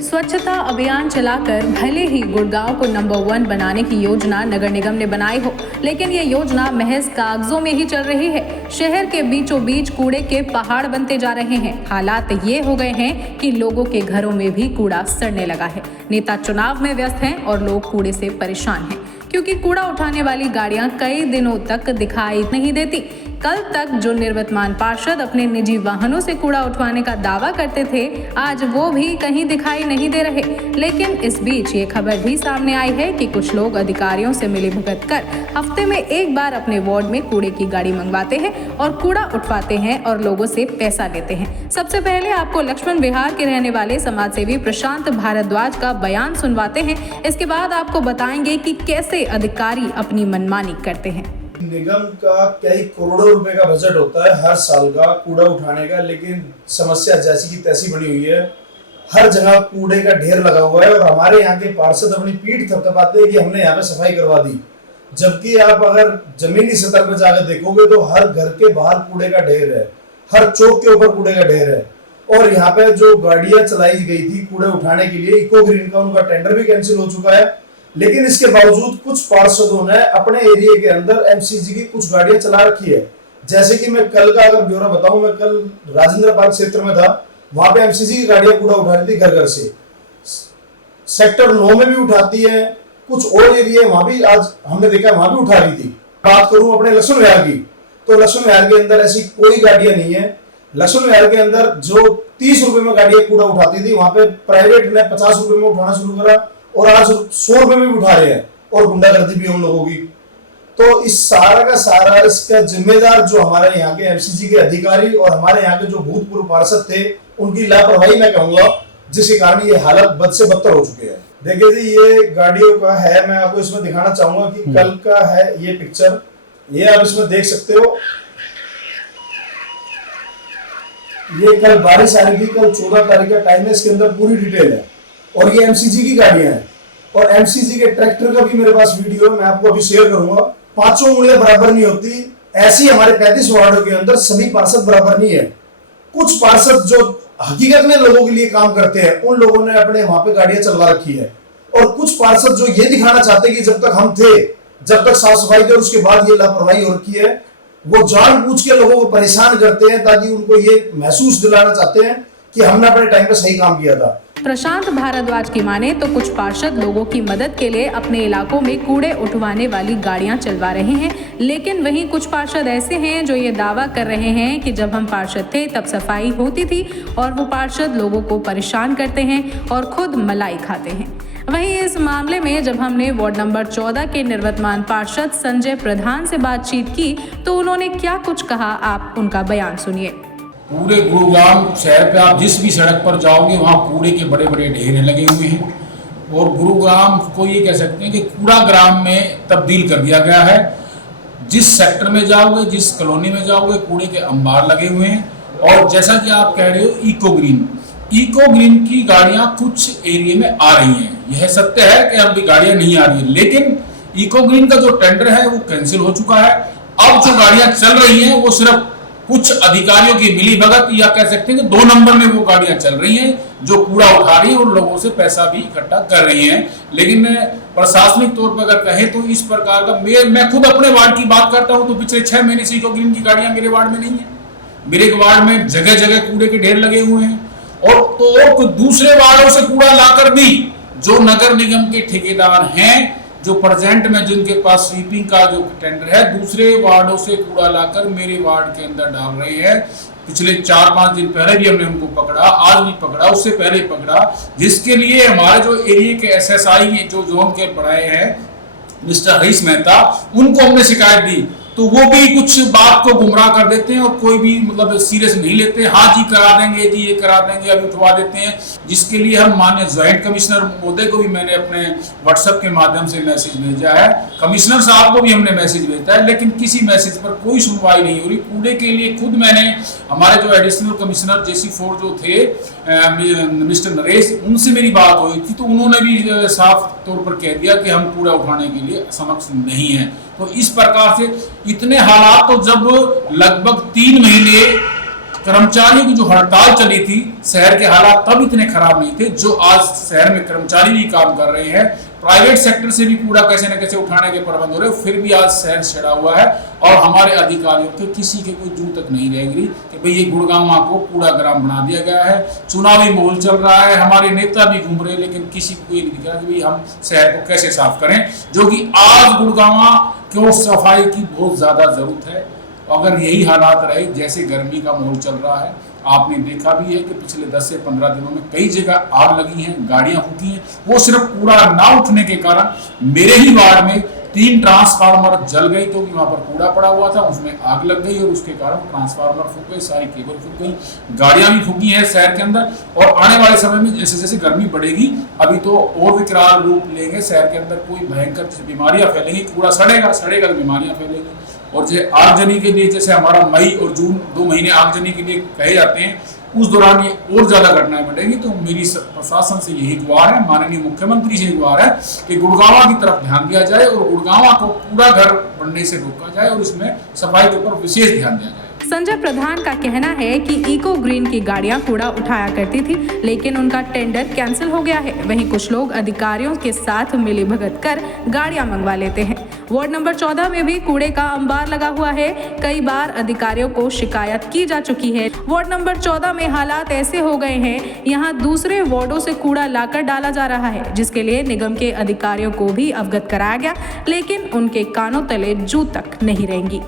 स्वच्छता अभियान चलाकर भले ही गुड़गांव को नंबर 1 बनाने की योजना नगर निगम ने बनाई हो, लेकिन ये योजना महज कागजों में ही चल रही है। शहर के बीचों बीच कूड़े के पहाड़ बनते जा रहे हैं। हालात ये हो गए हैं कि लोगों के घरों में भी कूड़ा सड़ने लगा है। नेता चुनाव में व्यस्त हैं और लोग कूड़े से परेशान हैं, क्योंकि कूड़ा उठाने वाली गाड़ियां कई दिनों तक दिखाई नहीं देती। कल तक जो निवर्तमान पार्षद अपने निजी वाहनों से कूड़ा उठवाने का दावा करते थे, आज वो भी कहीं दिखाई नहीं दे रहे। लेकिन इस बीच ये खबर भी सामने आई है कि कुछ लोग अधिकारियों से मिलीभगत कर हफ्ते में एक बार अपने वार्ड में कूड़े की गाड़ी मंगवाते हैं और कूड़ा उठवाते हैं और लोगों से पैसा लेते हैं। सबसे पहले आपको लक्ष्मण विहार के रहने वाले समाजसेवी प्रशांत भारद्वाज का बयान सुनवाते हैं। इसके बाद आपको बताएंगे कि कैसे अधिकारी अपनी मनमानी करते हैं। निगम का कई करोड़ों रुपए का बजट होता है हर साल का कूड़ा उठाने का, लेकिन समस्या जैसी की तैसी बनी हुई है। हर जगह कूड़े का ढेर लगा हुआ है और हमारे यहाँ के पार्षद अपनी पीठ थपथपाते हैं कि हमने यहाँ पे सफाई करवा दी, जबकि आप अगर जमीनी सतह पर जाकर देखोगे तो हर घर के बाहर कूड़े का ढेर है, हर चौक के ऊपर कूड़े का ढेर है। और यहाँ पे जो गाड़ियां चलाई गई थी कूड़े उठाने के लिए, इको ग्रीन का उनका टेंडर भी कैंसिल हो चुका है। लेकिन इसके बावजूद कुछ पार्षदों ने अपने एरिया के अंदर एमसीजी की कुछ गाड़ियां चला रखी है। जैसे कि मैं कल का अगर ब्यौरा बताऊं, मैं कल राजेंद्र पार्क क्षेत्र में था, वहां पे एमसीजी की गाड़ियां कूड़ा उठा रही थी घर घर से। सेक्टर 9 में भी उठाती है, कुछ और एरिया वहां भी आज हमने देखा वहां भी उठा रही थी। बात करूं अपने लक्ष्मण विहार की, तो लक्ष्मण विहार के अंदर ऐसी कोई गाड़ियां नहीं है। लक्ष्मण विहार के अंदर जो 30 रुपए में गाड़ियां कूड़ा उठाती थी, वहां पे प्राइवेट ने 50 रुपए में उठाना शुरू करा और आज 100 रुपए में भी उठा रहे हैं, और गुंडागर्दी भी हम लोगों की। तो इस सारा का सारा इसका जिम्मेदार जो हमारे यहाँ के एमसीजी के अधिकारी और हमारे यहाँ के जो भूतपूर्व पार्षद थे, उनकी लापरवाही मैं कहूंगा, जिसके कारण ये हालत बद से बदतर हो चुके हैं। देखिए जी, ये गाड़ियों का है, मैं आपको इसमें दिखाना चाहूंगा कि कल का है ये पिक्चर, ये आप इसमें देख सकते हो। ये कल बारिश आ रही थी, कल 14 तारीख का टाइम है, इसके अंदर पूरी डिटेल है। और ये एमसीजी की गाड़ियां हैं और एमसीजी के ट्रैक्टर का भी मेरे पास वीडियो है, मैं आपको अभी शेयर करूंगा। पांचों उंगलियां बराबर नहीं होती, ऐसी हमारे 35 वार्डों के अंदर सभी पार्षद बराबर नहीं है। कुछ पार्षद जो हकीकत में लोगों के लिए काम करते हैं, उन लोगों ने अपने वहां पे गाड़ियां चलवा रखी है। और कुछ पार्षद जो ये दिखाना चाहते हैं कि जब तक हम थे, जब तक साफ सफाई थे, उसके बाद ये लापरवाही हो रखी है, वो जानबूझ के लोगों को परेशान करते हैं ताकि उनको ये महसूस दिलाना चाहते हैं कि हमने अपने टाइम पे सही काम किया था। प्रशांत भारद्वाज की माने तो कुछ पार्षद लोगों की मदद के लिए अपने इलाकों में कूड़े उठवाने वाली गाड़ियां चलवा रहे हैं, लेकिन वहीं कुछ पार्षद ऐसे हैं जो ये दावा कर रहे हैं कि जब हम पार्षद थे तब सफाई होती थी, और वो पार्षद लोगों को परेशान करते हैं और खुद मलाई खाते हैं। वहीं इस मामले में जब हमने वार्ड नंबर 14 के निवर्तमान पार्षद संजय प्रधान से बातचीत की तो उन्होंने क्या कुछ कहा, आप उनका बयान सुनिए। पूरे गुरुग्राम शहर पे आप जिस भी सड़क पर जाओगे वहाँ कूड़े के बड़े बड़े ढेर लगे हुए हैं, और गुरुग्राम को ये कह सकते हैं कि कूड़ा ग्राम में तब्दील कर दिया गया है। जिस सेक्टर में जाओगे, जिस कॉलोनी में जाओगे, कूड़े के अंबार लगे हुए हैं। और जैसा कि आप कह रहे हो इको ग्रीन की गाड़ियाँ कुछ एरिया में आ रही हैं, यह सत्य है कि अभी गाड़ियाँ नहीं आ रही है, लेकिन इको ग्रीन का जो टेंडर है वो कैंसिल हो चुका है। अब जो गाड़ियाँ चल रही हैं वो सिर्फ कुछ अधिकारियों की मिलीभगत, या कह सकते हैं कि 2 नंबर में वो गाड़ियां चल रही हैं जो कूड़ा उठा रही हैं और लोगों से पैसा भी इकट्ठा कर रही हैं। लेकिन प्रशासनिक तौर पर अगर कहें तो इस प्रकार का, मैं खुद अपने वार्ड की बात करता हूं तो पिछले 6 महीने से इको ग्रीन की गाड़ियां मेरे वार्ड में नहीं है। मेरे वार्ड में जगह जगह कूड़े के ढेर लगे हुए हैं, और तो दूसरे वार्डों से कूड़ा लाकर भी जो नगर निगम के ठेकेदार हैं, जो प्रेजेंट में जिनके पास स्वीपिंग का जो टेंडर है, दूसरे वार्डों से कूड़ा लाकर मेरे वार्ड के अंदर डाल रहे हैं। पिछले 4-5 दिन पहले भी हमने उनको पकड़ा, आज भी पकड़ा, उससे पहले पकड़ा, जिसके लिए हमारे जो एरिया के एसएसआई जो जोन के पढ़ाए हैं मिस्टर हरीश मेहता, उनको हमने शिकायत दी, तो वो भी कुछ बात को गुमराह कर देते हैं और कोई भी मतलब सीरियस नहीं लेते। हाँ जी करा देंगे जी, ये करा देंगे, अभी उठवा देते हैं। जिसके लिए हम माननीय ज्वाइंट कमिश्नर महोदय को भी मैंने अपने व्हाट्सएप के माध्यम से मैसेज भेजा है, कमिश्नर साहब को भी हमने मैसेज भेजा है, लेकिन किसी मैसेज पर कोई सुनवाई नहीं हो रही। कूड़े के लिए खुद मैंने हमारे जो एडिशनल कमिश्नर JC4 जो थे मिस्टर नरेश, उनसे मेरी बात हुई थी, तो उन्होंने भी साफ तौर पर कह दिया कि हम कूड़ा उठाने के लिए समक्ष नहीं है। तो इस प्रकार से इतने हालात, तो जब लगभग 3 महीने कर्मचारियों की जो हड़ताल चली थी, शहर के हालात तब इतने खराब नहीं थे जो आज शहर में कर्मचारी भी काम कर रहे हैं। प्राइवेट सेक्टर से भी कूड़ा कैसे न कैसे उठाने के प्रबंध हो रहे, फिर भी आज शहर छिड़ा हुआ है और हमारे अधिकारियों के किसी के कोई जू तक नहीं रहेगी कि भाई ये गुड़गांव को कूड़ा ग्राम बना दिया गया है। चुनावी माहौल चल रहा है, हमारे नेता भी घूम रहे हैं, लेकिन किसी को ये नहीं दिख रहा कि भाई हम शहर को कैसे साफ करें, जो कि आज गुड़गांव को सफाई की बहुत ज्यादा जरूरत है। अगर यही हालात रहे, जैसे गर्मी का माहौल चल रहा है, आपने देखा भी है कि पिछले 10 से 15 दिनों में कई जगह आग लगी है, गाड़ियां फूकी हैं। वो सिर्फ कूड़ा ना उठने के कारण मेरे ही वार्ड में 3 ट्रांसफार्मर जल गई, तो वहां पर कूड़ा पड़ा हुआ था, उसमें आग लग गई और उसके कारण ट्रांसफार्मर फूक गए, सारी केबल फूक गई, गाड़ियां भी फूकी हैं शहर के अंदर। और आने वाले समय में जैसे जैसे गर्मी बढ़ेगी, अभी तो और विकराल रूप लेंगे शहर के अंदर, कोई भयंकर बीमारियां फैलेंगी, कूड़ा सड़ेगा तो बीमारियां फैलेंगी। और जो आगजनी के लिए, जैसे हमारा मई और जून 2 महीने आगजनी के लिए कहे जाते हैं, उस दौरान ये और ज्यादा घटनाएं बढ़ेंगी। तो मेरी प्रशासन से यही गुहार है, माननीय मुख्यमंत्री से गुहार है कि गुड़गांव की तरफ ध्यान दिया जाए और गुड़गांव को कूड़ा घर बनने से रोका जाए और इसमें सफाई के ऊपर विशेष ध्यान दिया जाए। संजय प्रधान का कहना है कि इको ग्रीन की गाड़ियां कूड़ा उठाया करती थी, लेकिन उनका टेंडर कैंसिल हो गया है। वहीं कुछ लोग अधिकारियों के साथ मिलीभगत कर गाड़ियां मंगवा लेते हैं। वार्ड नंबर 14 में भी कूड़े का अंबार लगा हुआ है। कई बार अधिकारियों को शिकायत की जा चुकी है। वार्ड नंबर 14 में हालात ऐसे हो गए हैं, यहाँ दूसरे वार्डों से कूड़ा लाकर डाला जा रहा है, जिसके लिए निगम के अधिकारियों को भी अवगत कराया गया, लेकिन उनके कानों तले जू तक नहीं रहेंगी।